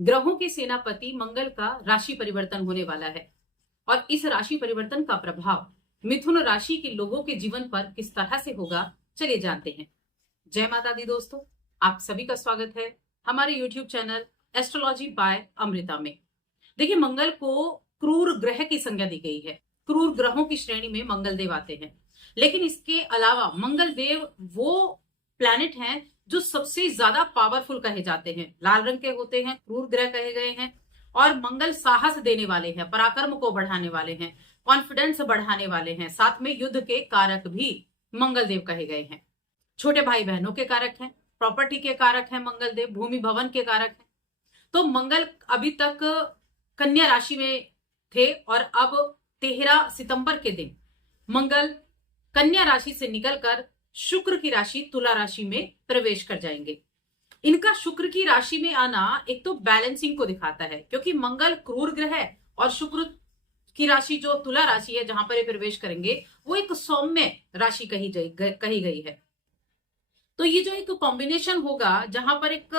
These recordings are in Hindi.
ग्रहों के सेनापति मंगल का राशि परिवर्तन होने वाला है और इस राशि परिवर्तन का प्रभाव मिथुन राशि के लोगों के जीवन पर किस तरह से होगा, चलिए जानते हैं। जय माता दी दोस्तों, आप सभी का स्वागत है हमारे YouTube channel astrology by Amrita में। देखिए, मंगल को क्रूर ग्रह की संज्ञा दी गई है। क्रूर ग्रहों की श्रेणी में मंगल देव आते हैं, लेकिन इसके अलावा मंगल देव वो प्लैनेट हैं जो सबसे ज्यादा पावरफुल कहे जाते हैं। लाल रंग के होते हैं, क्रूर ग्रह कहे गए हैं और मंगल साहस देने वाले हैं, पराक्रम को बढ़ाने वाले हैं, कॉन्फिडेंस बढ़ाने वाले हैं। साथ में युद्ध के कारक भी मंगल देव कहे गए हैं। छोटे भाई बहनों के कारक हैं, प्रॉपर्टी के कारक हैं मंगल देव, भूमि भवन के कारक हैं। तो मंगल अभी तक कन्या राशि में थे और अब 13 सितंबर के दिन मंगल कन्या राशि से निकलकर शुक्र की राशि तुला राशि में प्रवेश कर जाएंगे। इनका शुक्र की राशि में आना एक तो बैलेंसिंग को दिखाता है, क्योंकि मंगल क्रूर ग्रह है और शुक्र की राशि जो तुला राशि है जहां पर ये प्रवेश करेंगे वो एक सौम्य राशि कही गई है। तो ये जो एक कॉम्बिनेशन होगा जहां पर एक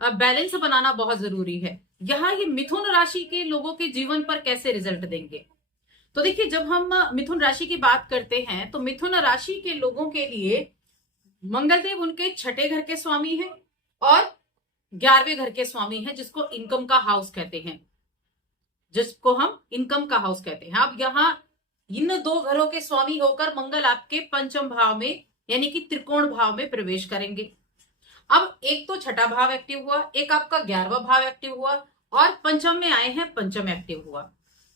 बैलेंस बनाना बहुत जरूरी है। यहाँ ये मिथुन राशि के लोगों के जीवन पर कैसे रिजल्ट देंगे, तो देखिए, जब हम मिथुन राशि की बात करते हैं तो मिथुन राशि के लोगों के लिए मंगल देव उनके छठे घर के स्वामी हैं और 11वें घर के स्वामी हैं, जिसको इनकम का हाउस कहते हैं, जिसको हम इनकम का हाउस कहते हैं। अब यहाँ इन दो घरों के स्वामी होकर मंगल आपके पंचम भाव में यानी कि त्रिकोण भाव में प्रवेश करेंगे। अब एक तो छठा भाव एक्टिव हुआ, एक आपका 11वां भाव एक्टिव हुआ और पंचम में आए हैं पंचम एक्टिव हुआ।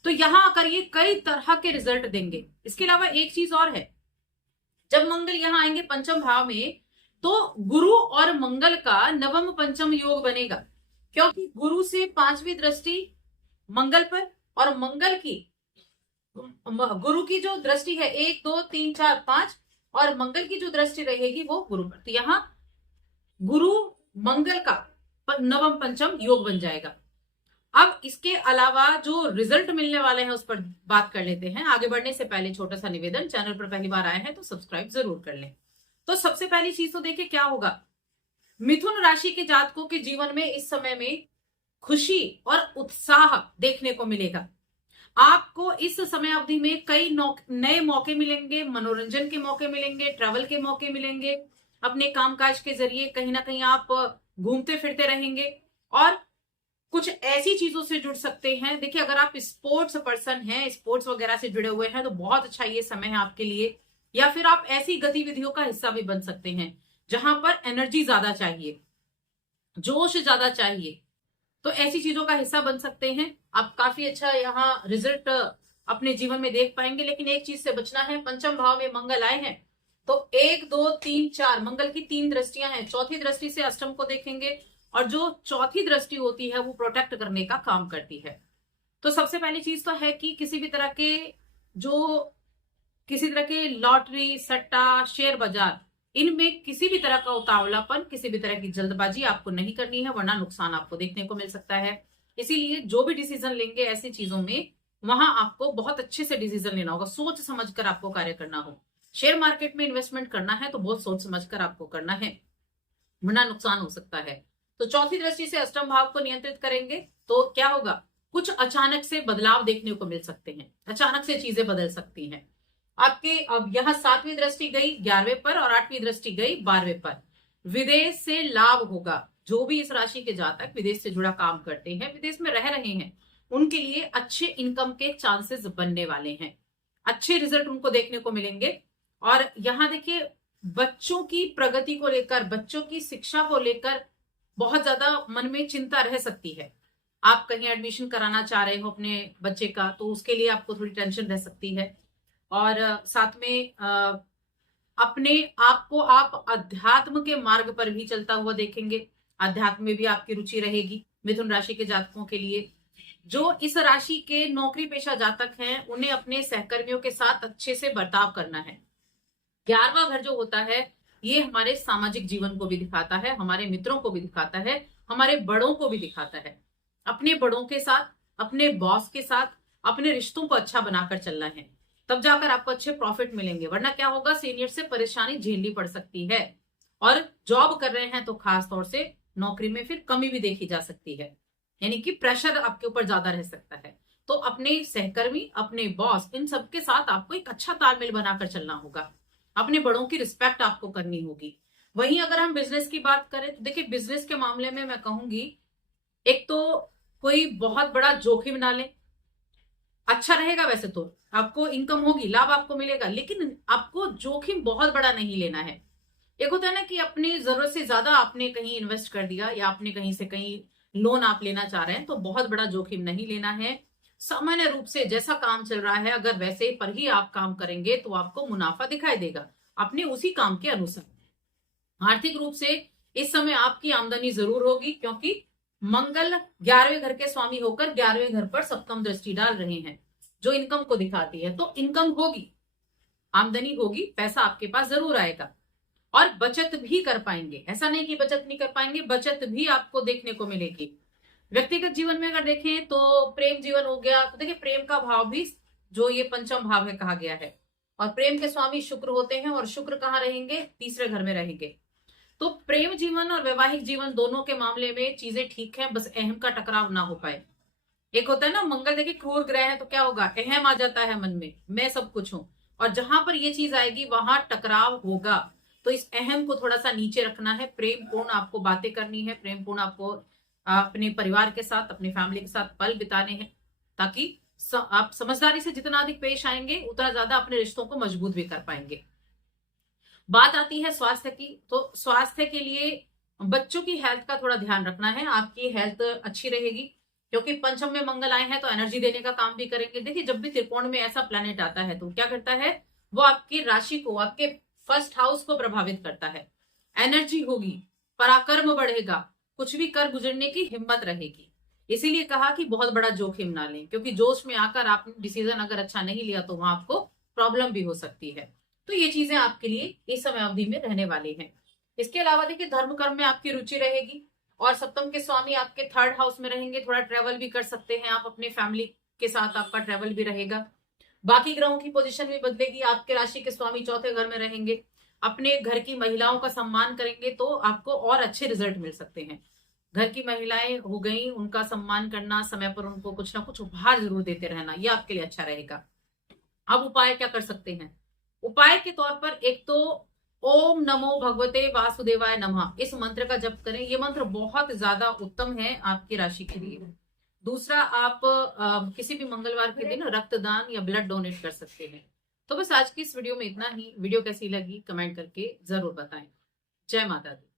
तो यहां आकर ये कई तरह के रिजल्ट देंगे। इसके अलावा एक चीज और है, जब मंगल यहां आएंगे पंचम भाव में तो गुरु और मंगल का नवम पंचम योग बनेगा, क्योंकि गुरु से 5वीं दृष्टि मंगल पर और मंगल की गुरु की जो दृष्टि है 1 2 3 4 5 और मंगल की जो दृष्टि रहेगी वो गुरु पर। तो यहाँ गुरु मंगल का नवम पंचम योग बन जाएगा। अब इसके अलावा जो रिजल्ट मिलने वाले हैं उस पर बात कर लेते हैं। आगे बढ़ने से पहले छोटा सा निवेदन, चैनल पर पहली बार आए हैं तो सब्सक्राइब जरूर कर लें। तो सबसे पहली चीज तो देखिए क्या होगा, मिथुन राशि के जातकों के जीवन में इस समय में खुशी और उत्साह देखने को मिलेगा। आपको इस समय अवधि में कई नए मौके मिलेंगे, मनोरंजन के मौके मिलेंगे, ट्रैवल के मौके मिलेंगे। अपने कामकाज के जरिए कहीं ना कहीं आप घूमते फिरते रहेंगे और कुछ ऐसी चीजों से जुड़ सकते हैं। देखिए, अगर आप स्पोर्ट्स पर्सन हैं, स्पोर्ट्स वगैरह से जुड़े हुए हैं तो बहुत अच्छा ये समय है आपके लिए। या फिर आप ऐसी गतिविधियों का हिस्सा भी बन सकते हैं जहां पर एनर्जी ज्यादा चाहिए, जोश ज्यादा चाहिए, तो ऐसी चीजों का हिस्सा बन सकते हैं। आप काफी अच्छा यहाँ रिजल्ट अपने जीवन में देख पाएंगे। लेकिन एक चीज से बचना है, पंचम भाव में मंगल आए हैं तो 1 2 3 4 मंगल की 3 दृष्टियां हैं। चौथी दृष्टि से अष्टम को देखेंगे और जो चौथी दृष्टि होती है वो प्रोटेक्ट करने का काम करती है। तो सबसे पहली चीज तो है कि किसी तरह के लॉटरी, सट्टा, शेयर बाजार, इनमें किसी भी तरह का उतावलापन, किसी भी तरह की जल्दबाजी आपको नहीं करनी है, वरना नुकसान आपको देखने को मिल सकता है। इसीलिए जो भी डिसीजन लेंगे ऐसी चीजों में, वहां आपको बहुत अच्छे से डिसीजन लेना होगा, सोच समझकर आपको कार्य करना हो। शेयर मार्केट में इन्वेस्टमेंट करना है तो बहुत सोच समझकर आपको करना है, वरना नुकसान हो सकता है। तो चौथी दृष्टि से अष्टम भाव को नियंत्रित करेंगे तो क्या होगा, कुछ अचानक से बदलाव देखने को मिल सकते हैं, अचानक से चीजें बदल सकती हैं आपके। अब यहाँ 7वीं दृष्टि गई 11वें पर और 8वीं दृष्टि गई 12वें पर। विदेश से लाभ होगा। जो भी इस राशि के जातक विदेश से जुड़ा काम करते हैं, विदेश में रह रहे हैं, उनके लिए अच्छे इनकम के चांसेस बनने वाले हैं, अच्छे रिजल्ट उनको देखने को मिलेंगे। और यहाँ देखिए, बच्चों की प्रगति को लेकर, बच्चों की शिक्षा को लेकर बहुत ज्यादा मन में चिंता रह सकती है। आप कहीं एडमिशन कराना चाह रहे हो अपने बच्चे का तो उसके लिए आपको थोड़ी टेंशन रह सकती है। और साथ में अपने आप को आप अध्यात्म के मार्ग पर भी चलता हुआ देखेंगे। अध्यात्म में भी आपकी रुचि रहेगी मिथुन राशि के जातकों के लिए। जो इस राशि के नौकरी पेशा जातक हैं उन्हें अपने सहकर्मियों के साथ अच्छे से बर्ताव करना है। 11वां घर जो होता है ये हमारे सामाजिक जीवन को भी दिखाता है, हमारे मित्रों को भी दिखाता है, हमारे बड़ों को भी दिखाता है। अपने बड़ों के साथ, अपने बॉस के साथ अपने रिश्तों को अच्छा बनाकर चलना है, तब जाकर आपको अच्छे प्रॉफिट मिलेंगे। वरना क्या होगा, सीनियर से परेशानी झेलनी पड़ सकती है। और जॉब कर रहे हैं तो खास तौर से नौकरी में फिर कमी भी देखी जा सकती है। यानी कि प्रेशर आपके ऊपर ज्यादा रह सकता है। तो अपने सहकर्मी, अपने बॉस, इन सबके साथ आपको एक अच्छा तालमेल बनाकर चलना होगा। अपने बड़ों की रिस्पेक्ट आपको करनी होगी। वहीं अगर हम बिजनेस की बात करें तो देखिए, बिजनेस के मामले में मैं कहूंगी, एक तो कोई बहुत बड़ा जोखिम ना लें। अच्छा रहेगा वैसे तो, आपको इनकम होगी, लाभ आपको मिलेगा, लेकिन आपको जोखिम बहुत बड़ा नहीं लेना है। एक होता है ना कि अपनी जरूरत से ज्यादा आपने कहीं इन्वेस्ट कर दिया, या आपने कहीं से कहीं लोन आप लेना चाह रहे हैं, तो बहुत बड़ा जोखिम नहीं लेना है। सामान्य रूप से जैसा काम चल रहा है, अगर वैसे पर ही आप काम करेंगे तो आपको मुनाफा दिखाई देगा अपने उसी काम के अनुसार। आर्थिक रूप से इस समय आपकी आमदनी जरूर होगी, क्योंकि मंगल 11वें घर के स्वामी होकर 11वें घर पर सप्तम दृष्टि डाल रहे हैं, जो इनकम को दिखाती है। तो इनकम होगी, आमदनी होगी, पैसा आपके पास जरूर आएगा। और बचत भी कर पाएंगे, ऐसा नहीं कि बचत नहीं कर पाएंगे, बचत भी आपको देखने को मिलेगी। व्यक्तिगत जीवन में अगर देखें तो प्रेम जीवन हो गया, तो देखिए प्रेम का भाव भी जो ये पंचम भाव है कहा गया है, और प्रेम के स्वामी शुक्र होते हैं, और शुक्र कहाँ रहेंगे, तीसरे घर में रहेंगे। तो प्रेम जीवन और वैवाहिक जीवन दोनों के मामले में चीजें ठीक है, बस अहम का टकराव ना हो पाए। एक होता है ना, मंगल देखिए क्रूर ग्रह है, तो क्या होगा, अहम आ जाता है मन में, मैं सब कुछ हूं, और जहां पर ये चीज आएगी वहां टकराव होगा। तो इस अहम को थोड़ा सा नीचे रखना है, प्रेम पूर्ण आपको बातें करनी है, प्रेम पूर्ण आपको अपने परिवार के साथ, अपने फैमिली के साथ पल बिताने हैं, ताकि आप समझदारी से जितना अधिक पेश आएंगे उतना ज्यादा अपने रिश्तों को मजबूत भी कर पाएंगे। बात आती है स्वास्थ्य की, तो स्वास्थ्य के लिए बच्चों की हेल्थ का थोड़ा ध्यान रखना है। आपकी हेल्थ अच्छी रहेगी, क्योंकि पंचम में मंगल आए हैं तो एनर्जी देने का काम भी करेंगे। देखिए, जब भी त्रिकोण में ऐसा प्लैनेट आता है तो क्या करता है, वो आपकी राशि को, आपके फर्स्ट हाउस को प्रभावित करता है। एनर्जी होगी, पराक्रम बढ़ेगा, कुछ भी कर गुजरने की हिम्मत रहेगी। इसीलिए कहा कि बहुत बड़ा जोखिम ना लें, क्योंकि जोश में आकर आपने डिसीजन अगर अच्छा नहीं लिया तो वहां आपको प्रॉब्लम भी हो सकती है। तो ये चीजें आपके लिए इस समय अवधि में रहने वाली हैं। इसके अलावा देखिए, धर्म कर्म में आपकी रुचि रहेगी, और सप्तम के स्वामी आपके थर्ड हाउस में रहेंगे। थोड़ा ट्रेवल भी कर सकते हैं आप, अपने फैमिली के साथ आपका ट्रेवल भी रहेगा। बाकी ग्रहों की पोजीशन भी बदलेगी, आपके राशि के स्वामी चौथे घर में रहेंगे, अपने घर की महिलाओं का सम्मान करेंगे तो आपको और अच्छे रिजल्ट मिल सकते हैं। घर की महिलाएं हो गई, उनका सम्मान करना, समय पर उनको कुछ ना कुछ उपहार जरूर देते रहना, ये आपके लिए अच्छा रहेगा। अब उपाय क्या कर सकते हैं, उपाय के तौर पर एक तो ओम नमो भगवते वासुदेवाय नमः, इस मंत्र का जप करें। ये मंत्र बहुत ज्यादा उत्तम है आपकी राशि के लिए। दूसरा, आप किसी भी मंगलवार के दिन रक्तदान या ब्लड डोनेट कर सकते हैं। तो बस आज की इस वीडियो में इतना ही। वीडियो कैसी लगी कमेंट करके जरूर बताएं। जय माता दी।